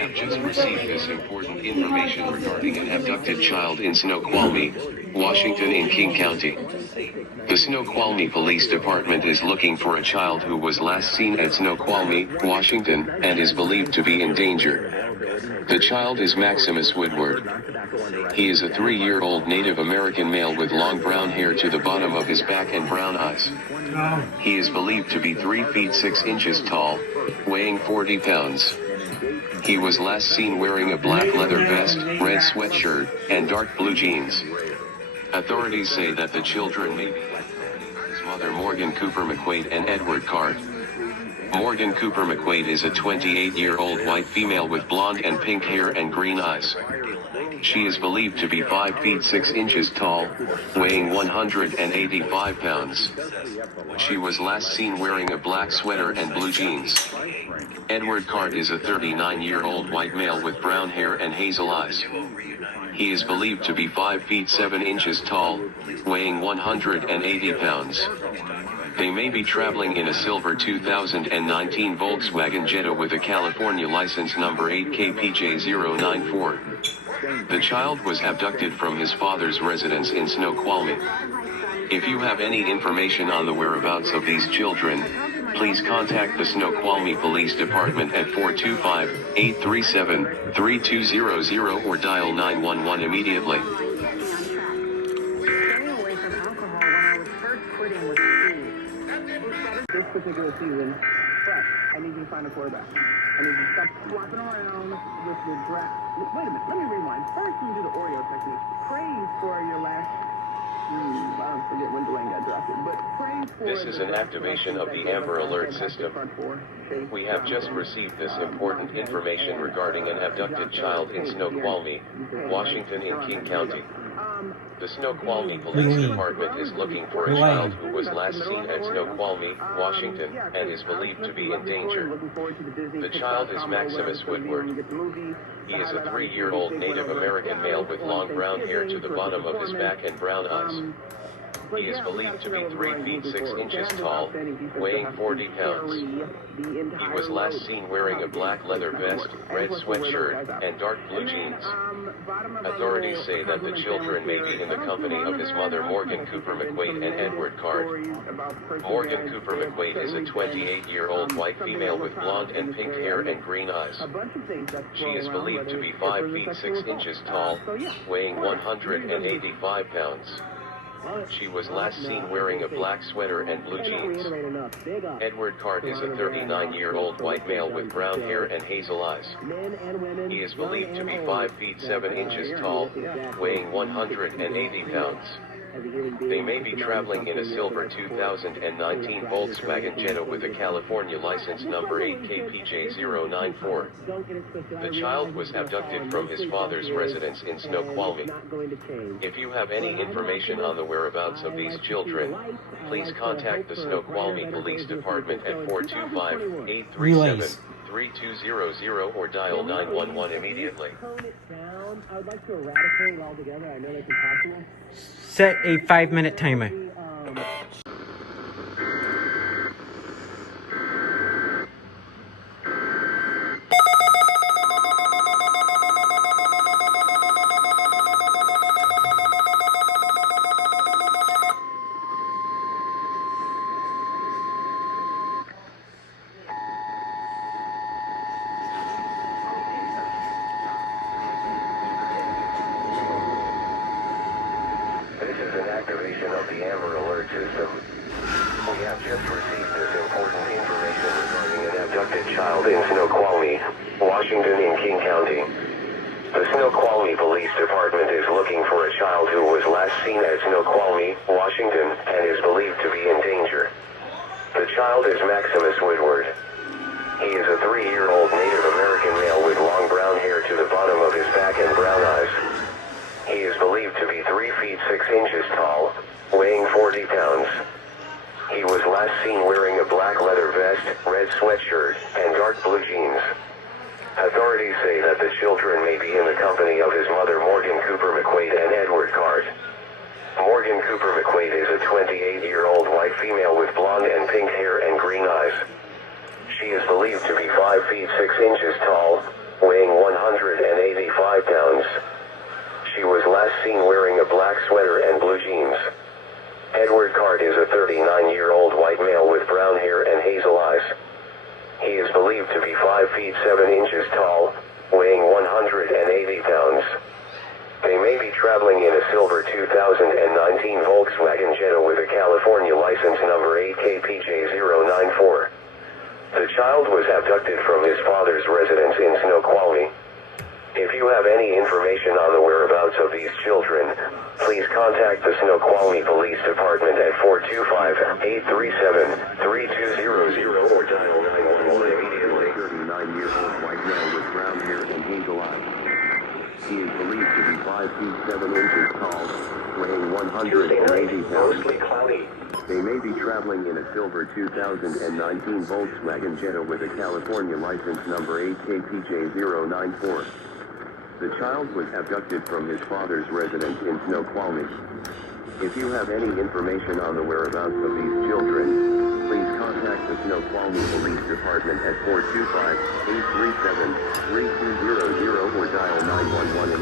have just received this important information regarding an abducted child in Snoqualmie, Washington in King County. The Snoqualmie Police Department is looking for a child who was last seen at Snoqualmie, Washington, and is believed to be in danger. The child is Maximus Woodward. He is a 3-year-old Native American male with long brown hair to the bottom of his back and brown eyes. He is believed to be 3 feet 6 inches tall, weighing 40 pounds. He was last seen wearing a black leather vest, red sweatshirt, and dark blue jeans. Authorities say that the children may be his mother Morgan Cooper McQuaid and Edward Card. Morgan Cooper McQuaid is a 28-year-old white female with blonde and pink hair and green eyes. She is believed to be 5 feet 6 inches tall, weighing 185 pounds. She was last seen wearing a black sweater and blue jeans. Edward Card is a 39-year-old white male with brown hair and hazel eyes. He is believed to be 5 feet 7 inches tall, weighing 180 pounds. They may be traveling in a silver 2019 Volkswagen Jetta with a California license number 8KPJ094. The child was abducted from his father's residence in Snoqualmie. If you have any information on the whereabouts of these children, please contact the Snoqualmie Police Department at 425-837-3200 or dial 911 immediately. This particular season, but I need you to find a quarterback. I need you to stop flopping around with your draft. Wait a minute, let me rewind. First, we do the Oreo technique. Praise for your last. I don't forget when Dwayne got drafted, but praise for. This is an activation of the Amber Alert system. We have just received this important information regarding an abducted child in Snoqualmie, Washington in King County. The Snoqualmie Police Department is looking for a child who was last seen at Snoqualmie, Washington, and is believed to be in danger. The child is Maximus Woodward. He is a 3-year-old Native American male with long brown hair to the bottom of his back and brown eyes. He is believed to be 3 feet 6 inches tall, weighing 40 pounds. He was last seen wearing a black leather vest, red sweatshirt, and dark blue jeans. Authorities say that the children may be in the company of his mother Morgan Cooper McQuaid and Edward Card. Morgan Cooper McQuaid is a 28-year-old white female with blonde and pink hair and green eyes. She is believed to be 5 feet 6 inches tall, weighing 185 pounds. She was last seen wearing a black sweater and blue jeans. Edward Card is a 39-year-old white male with brown hair and hazel eyes. He is believed to be 5 feet 7 inches tall, weighing 180 pounds. They may be traveling in a silver 2019 Volkswagen Jetta with a California license number 8KPJ094. The child was abducted from his father's residence in Snoqualmie. If you have any information on the whereabouts of these children, please contact the Snoqualmie Police Department at 425-837-3200 or dial 911 immediately. I would like to eradicate it altogether. I know that's impossible. Set a 5-minute timer. This is an activation of the Amber Alert system. We have just received this important information regarding an abducted child in Snoqualmie, Washington in King County. The Snoqualmie Police Department is looking for a child who was last seen at Snoqualmie, Washington, and is believed to be in danger. The child is Maximus Woodward. He is a 3-year-old Native American male with long brown hair to the bottom of his back and brown eyes. He is believed to be 3 feet 6 inches tall, weighing 40 pounds. He was last seen wearing a black leather vest, red sweatshirt, and dark blue jeans. Authorities say that the children may be in the company of his mother Morgan Cooper McQuaid and Edward Card. Morgan Cooper McQuaid is a 28-year-old white female with blonde and pink hair and green eyes. She is believed to be 5 feet 6 inches tall, weighing 185 pounds. She was last seen wearing a black sweater and blue jeans. Edward Card is a 39-year-old white male with brown hair and hazel eyes. He is believed to be 5 feet 7 inches tall, weighing 180 pounds. They may be traveling in a silver 2019 Volkswagen Jetta with a California license number 8KPJ094. The child was abducted from his father's residence in Snoqualmie. If you have any information on the whereabouts of these children, please contact the Snoqualmie Police Department at 425-837-3200 or dial 911 immediately. 39-year-old white male with brown hair and hazel eyes. He is believed to be 5 feet 7 inches tall, weighing 180 pounds. Mostly cloudy. They may be traveling in a silver 2019 Volkswagen Jetta with a California license number 8KPJ094. The child was abducted from his father's residence in Snoqualmie. If you have any information on the whereabouts of these children, please contact the Snoqualmie Police Department at 425-837-3200 or dial 911